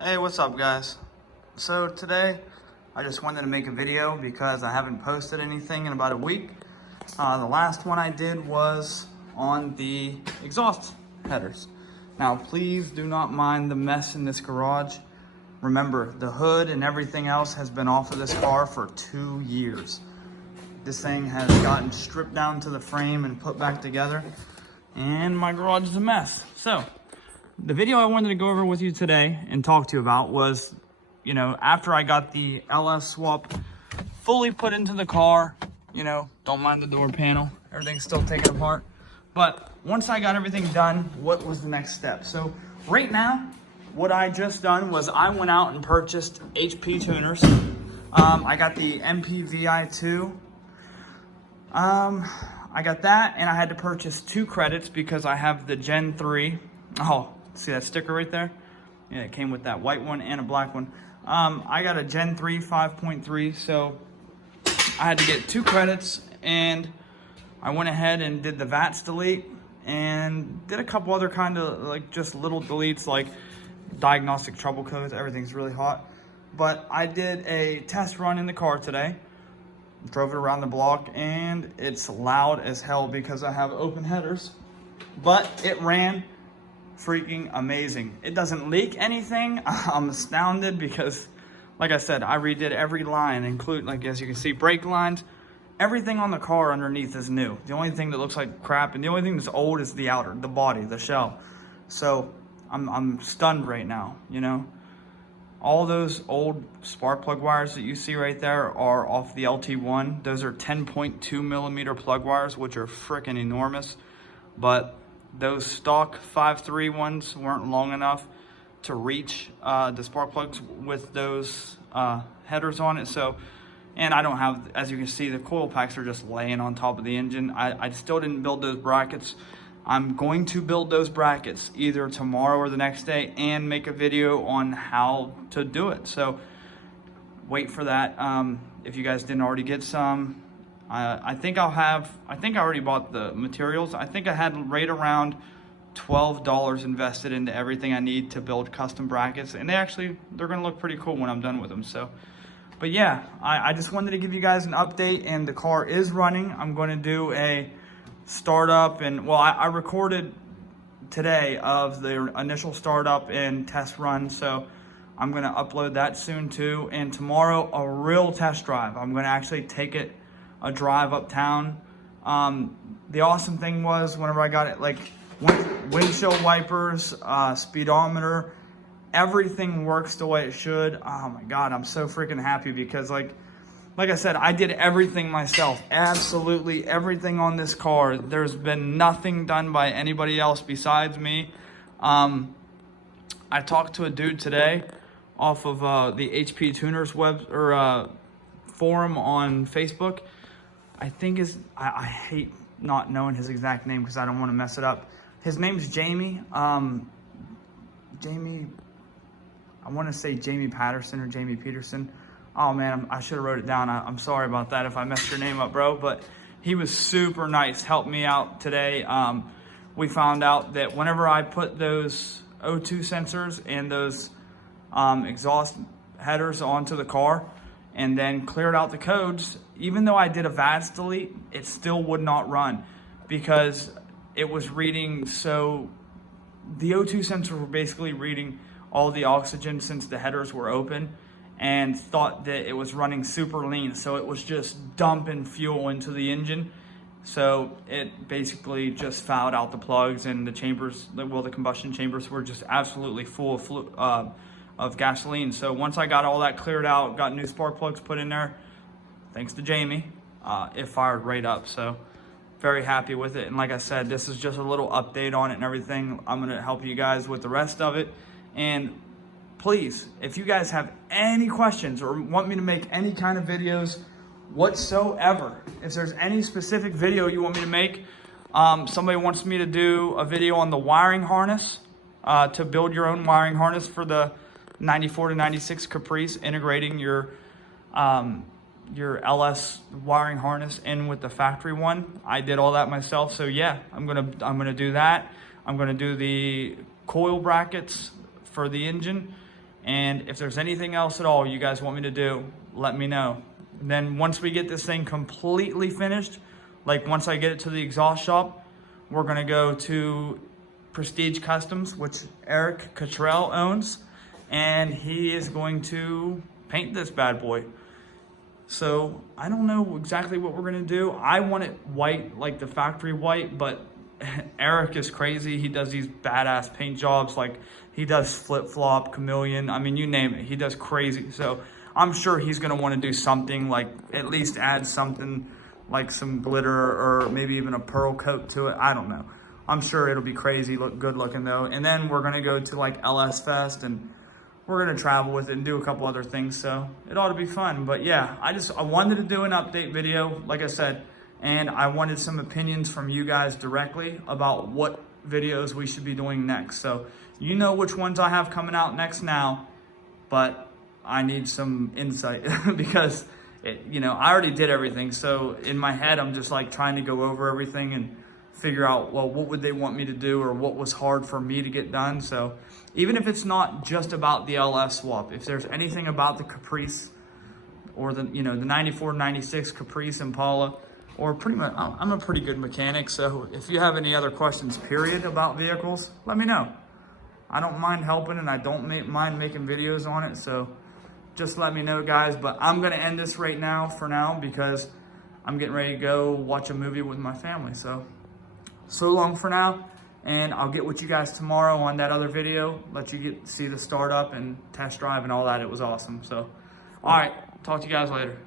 Hey, what's up guys? So today I just wanted to make a video because I haven't posted anything in about a week. The last one I did was on the exhaust headers. Now please do not mind the mess in this garage. Remember, the hood and everything else has been off of this car for 2 years. This thing has gotten stripped down to the frame and put back together, and my garage is a mess. So the video I wanted to go over with you today and talk to you about was, after I got the LS swap fully put into the car, don't mind the door panel, everything's still taken apart. But once I got everything done, what was the next step? So right now, what I just done was I went out and purchased HP tuners. I got the MPVI2. I got that, and I had to purchase 2 credits because I have the Gen 3. Oh, see that sticker right there? Yeah, it came with that white one and a black one. I got a Gen 3 5.3, so I had to get 2 credits, and I went ahead and did the vats delete and did a couple other kind of just little deletes, like diagnostic trouble codes. Everything's really hot. But I did a test run in the car today. Drove it around the block, and it's loud as hell because I have open headers, but it ran freaking amazing. It doesn't leak anything. I'm astounded because, like I said, I redid every line, including, as you can see, brake lines. Everything on the car underneath is new. The only thing that looks like crap and the only thing that's old is the outer, the body, the shell. So I'm stunned right now, All those old spark plug wires that you see right there are off the LT1. Those are 10.2 millimeter plug wires, which are freaking enormous. But those stock 5.3 ones weren't long enough to reach the spark plugs with those headers on it. So, and I don't have, as you can see, the coil packs are just laying on top of the engine. I still didn't build those brackets. I'm going to build those brackets either tomorrow or the next day and make a video on how to do it. So wait for that. If you guys didn't already get some, I think I already bought the materials. I think I had right around $12 invested into everything I need to build custom brackets. And they're gonna look pretty cool when I'm done with them. So, but yeah, I just wanted to give you guys an update, and the car is running. I'm gonna do a startup, and well, I recorded today of the initial startup and test run, so I'm gonna upload that soon too. And tomorrow, a real test drive. I'm gonna actually take it a drive uptown. The awesome thing was, whenever I got it, windshield wipers, speedometer, everything works the way it should. Oh my God, I'm so freaking happy because like I said, I did everything myself. Absolutely everything on this car. There's been nothing done by anybody else besides me. I talked to a dude today off of the HP Tuners forum on Facebook. I think I hate not knowing his exact name because I don't want to mess it up. His name's Jamie. Jamie, I want to say Jamie Patterson or Jamie Peterson. Oh man, I should have wrote it down. I'm sorry about that if I messed your name up, bro. But he was super nice, helped me out today. We found out that whenever I put those O2 sensors and those exhaust headers onto the car and then cleared out the codes, even though I did a VATS delete, it still would not run because it was reading. So the O2 sensors were basically reading all the oxygen since the headers were open, and thought that it was running super lean. So it was just dumping fuel into the engine. So it basically just fouled out the plugs, and the chambers, the combustion chambers were just absolutely full of gasoline. So once I got all that cleared out, got new spark plugs put in there, thanks to Jamie, it fired right up. So very happy with it. And like I said, this is just a little update on it and everything. I'm gonna help you guys with the rest of it. And please, if you guys have any questions or want me to make any kind of videos whatsoever, if there's any specific video you want me to make, somebody wants me to do a video on the wiring harness, to build your own wiring harness for the 94 to 96 Caprice, integrating your LS wiring harness in with the factory one. I did all that myself, so yeah, I'm gonna do that. I'm gonna do the coil brackets for the engine. And if there's anything else at all you guys want me to do, let me know. And then once we get this thing completely finished, like once I get it to the exhaust shop, we're gonna go to Prestige Customs, which Eric Cottrell owns, and he is going to paint this bad boy. So I don't know exactly what we're gonna do. I want it white, like the factory white, but Eric is crazy. He does these badass paint jobs. Like he does flip-flop, chameleon. I mean, you name it, he does crazy. So I'm sure he's gonna wanna do something, like at least add something like some glitter or maybe even a pearl coat to it. I don't know. I'm sure it'll be crazy, look good looking though. And then we're gonna go to like LS Fest and we're gonna travel with it and do a couple other things. So it ought to be fun. But yeah, I wanted to do an update video, like I said, and I wanted some opinions from you guys directly about what videos we should be doing next. So you know which ones I have coming out next now, but I need some insight because I already did everything. So in my head, I'm just like trying to go over everything and figure out, well, what would they want me to do or what was hard for me to get done. So even if it's not just about the LS swap, if there's anything about the Caprice or the 94, 96 Caprice Impala, or pretty much, I'm a pretty good mechanic. So if you have any other questions, period, about vehicles, let me know. I don't mind helping and I don't mind making videos on it. So just let me know, guys. But I'm gonna end this right now for now because I'm getting ready to go watch a movie with my family. So long for now, and I'll get with you guys tomorrow on that other video, let you see the startup and test drive and all that. It was awesome. So, all right, talk to you guys later.